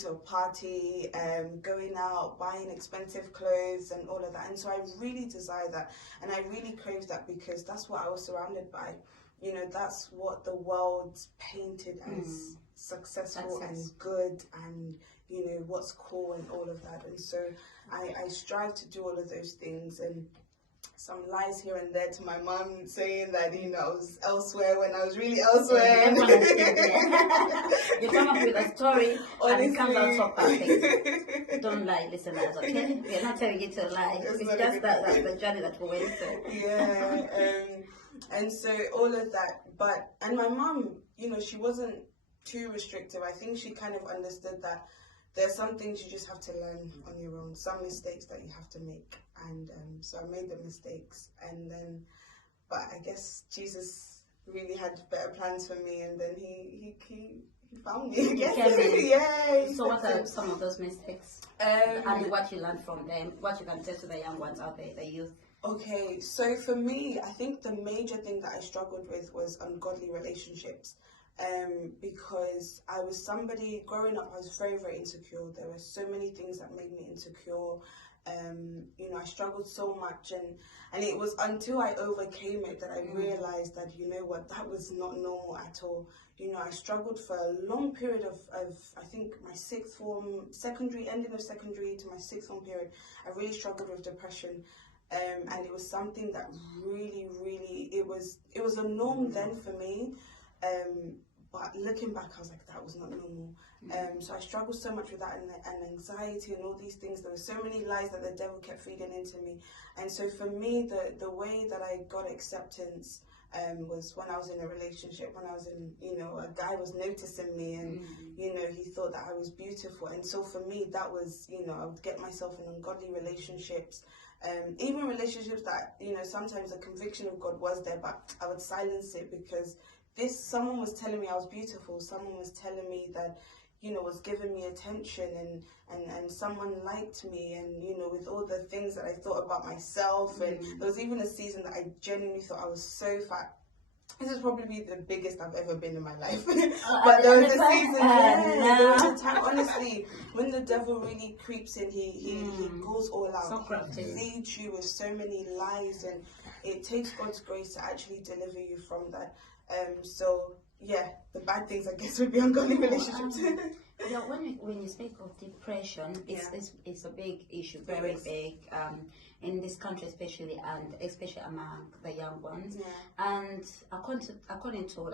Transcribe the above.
to a party, going out, buying expensive clothes and all of that. And so I really desire that, and I really crave that, because that's what I was surrounded by. You know, that's what the world painted as successful and good, and you know what's cool and all of that. And so I strive to do all of those things. And some lies here and there to my mum, saying that, you know, I was elsewhere when I was really elsewhere. You come up with a story and it comes out so perfect. Don't lie, listeners, okay? We're not telling you to lie. It's just that the journey that we went through. Yeah, and so all of that. And my mum, you know, she wasn't too restrictive. I think she kind of understood that there's some things you just have to learn on your own, some mistakes that you have to make. And so I made the mistakes, and then, but I guess Jesus really had better plans for me, and then he found me again. Yeah. So what are some of those mistakes? And what you learned from them, what you can tell to the young ones out there, the youth? Okay, so for me, I think the major thing that I struggled with was ungodly relationships. Because I was somebody, growing up, I was very, very insecure. There were so many things that made me insecure. You know, I struggled so much, and it was until I overcame it that I realized that, you know what, that was not normal at all. You know, I struggled for a long period of I think my sixth form, ending of secondary to my sixth form period. I really struggled with depression. And it was something that really, it was a norm then for me. But looking back, I was like, that was not normal. So I struggled so much with that, and anxiety and all these things. There were so many lies that the devil kept feeding into me. And so for me, the way that I got acceptance was when I was in a relationship, when I was in, you know, a guy was noticing me, and, you know, he thought that I was beautiful. And so for me, that was, you know, I would get myself in ungodly relationships. Even relationships that, you know, sometimes the conviction of God was there, but I would silence it because someone was telling me I was beautiful, someone was telling me that, you know, was giving me attention, and someone liked me, and, you know, with all the things that I thought about myself. And there was even a season that I genuinely thought I was so fat. This is probably the biggest I've ever been in my life. But there was a season, there was a time, honestly, when the devil really creeps in, he goes all out. So he leads you with so many lies, and it takes God's grace to actually deliver you from that. So yeah, the bad things, I guess, would be ungodly relationships. You know, when you speak of depression, it's a big issue, very big, in this country especially, and especially among the young ones. And according to